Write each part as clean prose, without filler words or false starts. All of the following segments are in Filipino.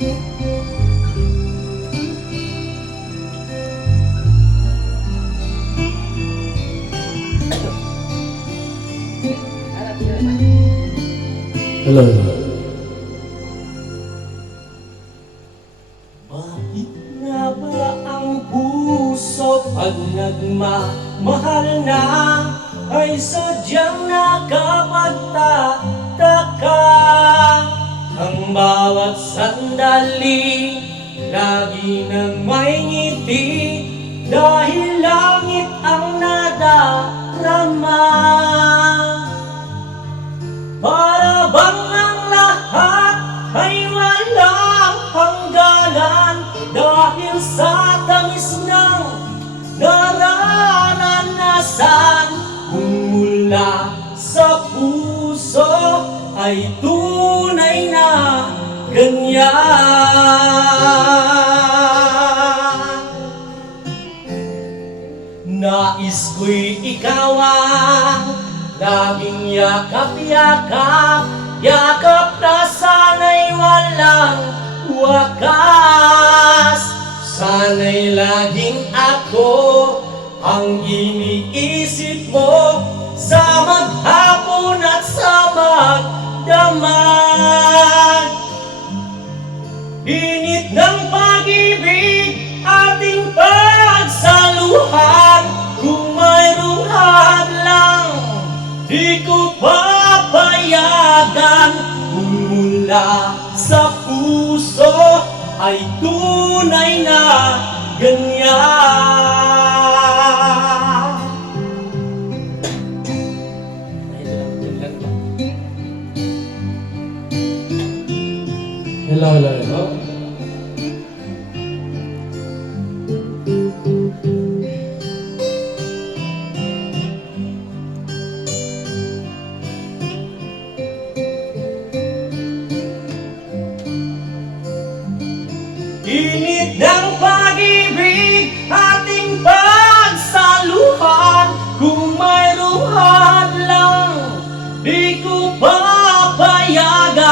Hello, hello. Bakit nga ba ang puso pag nagmamahal na ay sadyang nakapagtataka? Ang bawat sandali lagi nang may ngiti dahil langit ang nadarama. Para bang ang lahat ay walang hangganan dahil sa tamis ng nararanasan, kung mula sa puso ay tunay na ganyan. Nais ko'y ikaw ang laging yakap-yakap, yakap na sana'y walang wakas. Sana'y laging ako ang iniisip mo sa maghapon at sa magdamag. Init ng pag-ibig ating pagsaluhan, kung mayroong hadlang di ko papayagan. Kung mula sa puso ay tunay na ganyan. Hello, hello, hello. Init ng pag-ibig ating pagsaluhan, kung mayroong hadlang di ko papayagan.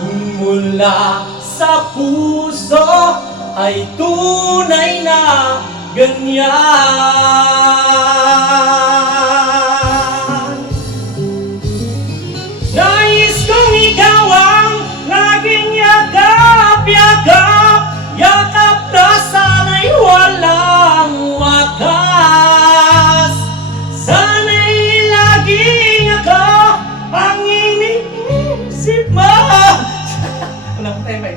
Kung mula sa puso ay tunay na ganyan. Nais kong ikaw ang laging yakap-yakap, yakap na sana'y walang wakas. Sana'y laging ako ang iniisip mo. Wala pa tayo ba?